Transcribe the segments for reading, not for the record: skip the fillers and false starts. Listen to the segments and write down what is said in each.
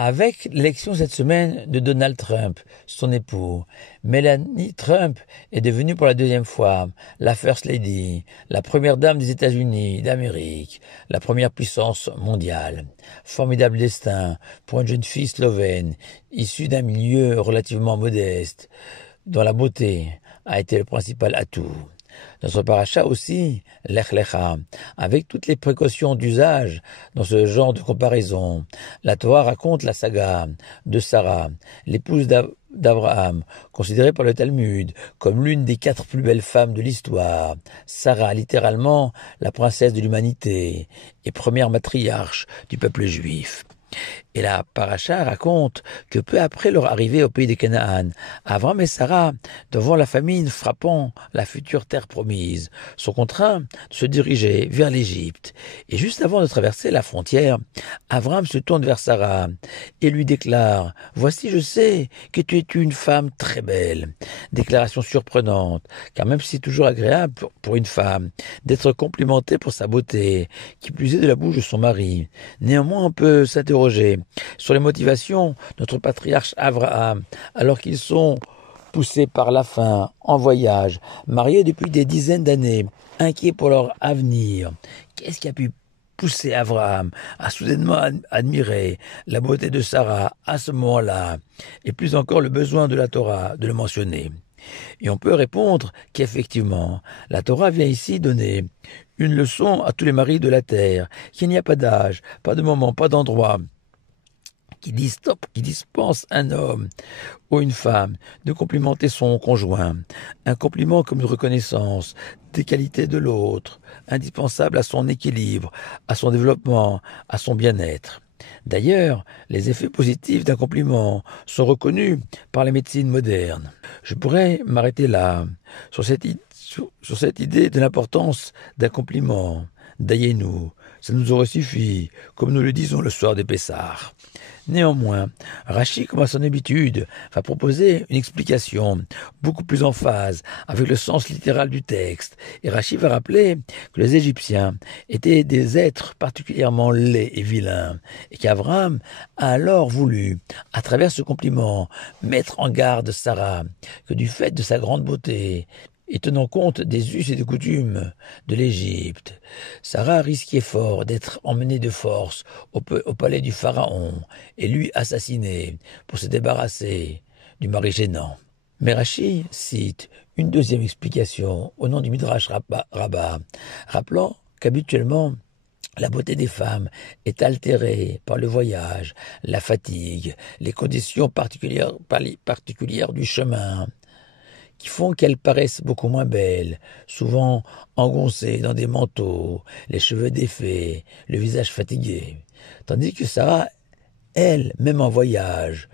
Avec l'élection cette semaine de Donald Trump, son époux, Melania Trump est devenue pour la deuxième fois la First Lady, la première dame des États-Unis d'Amérique, la première puissance mondiale. Formidable destin pour une jeune fille slovène, issue d'un milieu relativement modeste, dont la beauté a été le principal atout. Notre paracha aussi, Lech Lecha, avec toutes les précautions d'usage dans ce genre de comparaison. La Torah raconte la saga de Sarah, l'épouse d'Abraham, considérée par le Talmud comme l'une des 4 plus belles femmes de l'histoire. Sarah, littéralement la princesse de l'humanité et première matriarche du peuple juif. Et la paracha raconte que peu après leur arrivée au pays de Canaan, Avram et Sarah, devant la famine frappant la future terre promise, sont contraints de se diriger vers l'Égypte. Et juste avant de traverser la frontière, Avram se tourne vers Sarah et lui déclare « Voici, je sais que tu es une femme très belle ». Déclaration surprenante, car même si c'est toujours agréable pour une femme d'être complimentée pour sa beauté, qui plus est de la bouche de son mari, néanmoins on peut s'interroger sur les motivations de notre patriarche Abraham, alors qu'ils sont poussés par la faim, en voyage, mariés depuis des dizaines d'années, inquiets pour leur avenir. Qu'est-ce qui a pu pousser Abraham à soudainement admirer la beauté de Sarah à ce moment-là, et plus encore le besoin de la Torah de le mentionner? Et on peut répondre qu'effectivement, la Torah vient ici donner une leçon à tous les maris de la terre, qu'il n'y a pas d'âge, pas de moment, pas d'endroit, qui dispense un homme ou une femme de complimenter son conjoint. Un compliment comme une reconnaissance des qualités de l'autre, indispensable à son équilibre, à son développement, à son bien-être. D'ailleurs, les effets positifs d'un compliment sont reconnus par les médecines modernes. Je pourrais m'arrêter là, sur cette idée de l'importance d'un compliment. Dayez-nous, ça nous aurait suffi, comme nous le disons le soir des Pessars. Néanmoins, Rachi, comme à son habitude, va proposer une explication beaucoup plus en phase avec le sens littéral du texte. Et Rachi va rappeler que les Égyptiens étaient des êtres particulièrement laids et vilains, et qu'Abraham a alors voulu, à travers ce compliment, mettre en garde Sarah, que du fait de sa grande beauté, et tenant compte des us et des coutumes de l'Égypte, Sarah risquait fort d'être emmenée de force au palais du Pharaon et lui assassinée pour se débarrasser du mari gênant. Mais Rachi cite une deuxième explication au nom du Midrash Rabbah, rappelant qu'habituellement, la beauté des femmes est altérée par le voyage, la fatigue, les conditions particulières du chemin, qui font qu'elles paraissent beaucoup moins belles, souvent engoncées dans des manteaux, les cheveux défaits, le visage fatigué. Tandis que Sarah, elle, même en voyage,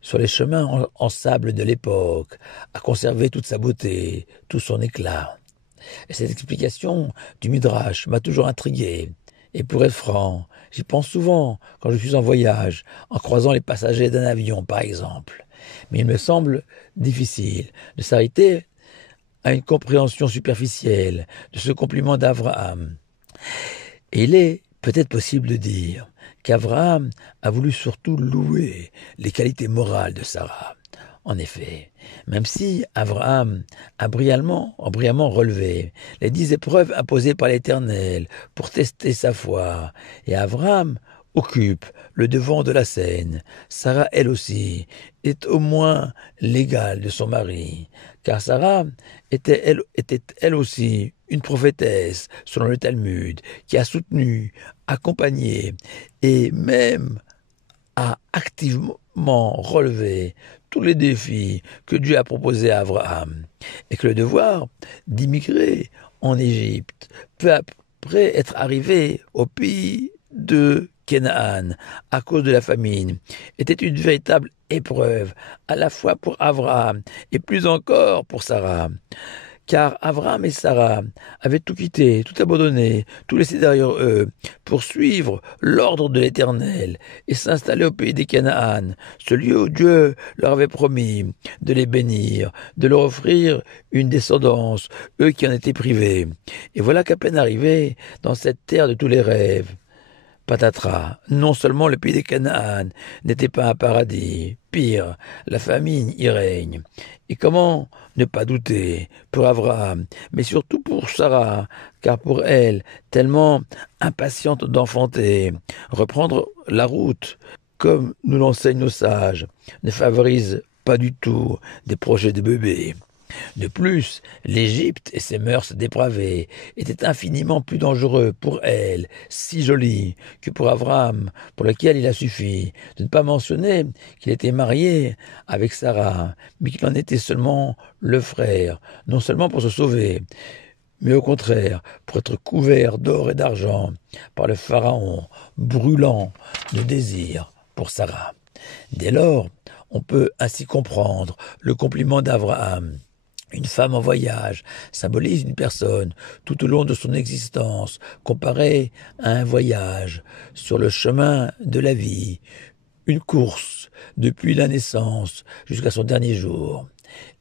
sur les chemins en sable de l'époque, a conservé toute sa beauté, tout son éclat. Et cette explication du Midrash m'a toujours intrigué. Et pour être franc, j'y pense souvent quand je suis en voyage, en croisant les passagers d'un avion par exemple. Mais il me semble difficile de s'arrêter à une compréhension superficielle de ce compliment d'Abraham. Et il est peut-être possible de dire qu'Abraham a voulu surtout louer les qualités morales de Sarah. En effet, même si Abraham a brillamment relevé les 10 épreuves imposées par l'Éternel pour tester sa foi, et Abraham occupe le devant de la scène, Sarah, elle aussi, est au moins l'égale de son mari, car Sarah était elle aussi une prophétesse, selon le Talmud, qui a soutenu, accompagné et même a activement relevé tous les défis que Dieu a proposés à Abraham, et que le devoir d'immigrer en Égypte, peu après être arrivé au pays de Canaan, à cause de la famine, était une véritable épreuve, à la fois pour Abraham et plus encore pour Sarah. Car Abraham et Sarah avaient tout quitté, tout abandonné, tout laissé derrière eux, pour suivre l'ordre de l'Éternel et s'installer au pays des Canaan, ce lieu où Dieu leur avait promis de les bénir, de leur offrir une descendance, eux qui en étaient privés. Et voilà qu'à peine arrivés dans cette terre de tous les rêves, Patatras, non seulement le pays des Canaan n'était pas un paradis, pire, la famine y règne. Et comment ne pas douter pour Abraham, mais surtout pour Sarah, car pour elle, tellement impatiente d'enfanter, reprendre la route, comme nous l'enseignent nos sages, ne favorise pas du tout des projets de bébé. De plus, l'Égypte et ses mœurs dépravées étaient infiniment plus dangereux pour elle, si jolie, que pour Abraham, pour lequel il a suffi de ne pas mentionner qu'il était marié avec Sarah, mais qu'il en était seulement le frère, non seulement pour se sauver, mais au contraire pour être couvert d'or et d'argent par le Pharaon, brûlant de désir pour Sarah. Dès lors, on peut ainsi comprendre le compliment d'Abraham. Une femme en voyage symbolise une personne tout au long de son existence, comparée à un voyage sur le chemin de la vie, une course depuis la naissance jusqu'à son dernier jour.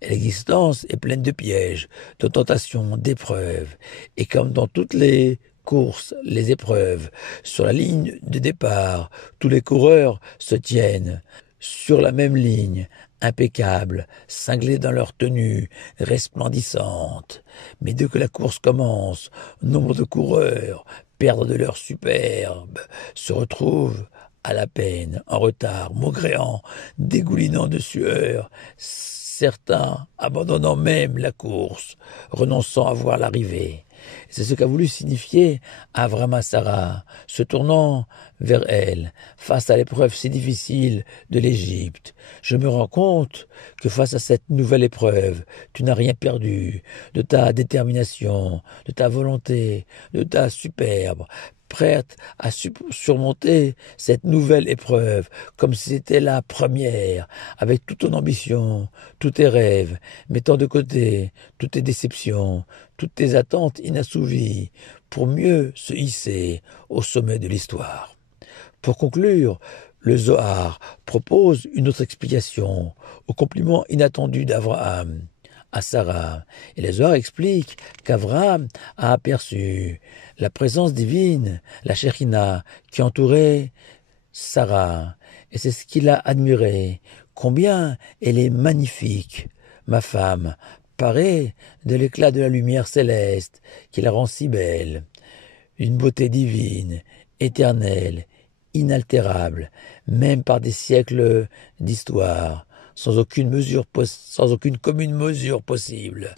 Et l'existence est pleine de pièges, de tentations, d'épreuves, et comme dans toutes les courses, les épreuves, sur la ligne de départ, tous les coureurs se tiennent sur la même ligne, impeccables, cinglés dans leur tenue resplendissante. Mais dès que la course commence, nombre de coureurs, perdent de leur superbe, se retrouvent à la peine, en retard, maugréant, dégoulinant de sueur, certains abandonnant même la course, renonçant à voir l'arrivée. C'est ce qu'a voulu signifier Avram à Sarah, se tournant vers elle, face à l'épreuve si difficile de l'Égypte. Je me rends compte que face à cette nouvelle épreuve, tu n'as rien perdu de ta détermination, de ta volonté, de ta superbe, prête à surmonter cette nouvelle épreuve, comme si c'était la première, avec toute ton ambition, tous tes rêves, mettant de côté toutes tes déceptions, toutes tes attentes inassouvies, pour mieux se hisser au sommet de l'histoire. Pour conclure, le Zohar propose une autre explication au compliment inattendu d'Abraham à Sarah. Et le Zohar explique qu'Abraham a aperçu la présence divine, la Shekhinah, qui entourait Sarah. Et c'est ce qu'il a admiré. Combien elle est magnifique, ma femme, parée de l'éclat de la lumière céleste qui la rend si belle. Une beauté divine, éternelle, inaltérable, même par des siècles d'histoire, sans aucune commune mesure possible,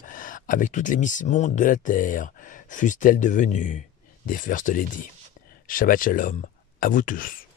avec toutes les Miss Monde de la terre, fussent-elles devenues des First Lady. Shabbat Shalom à vous tous.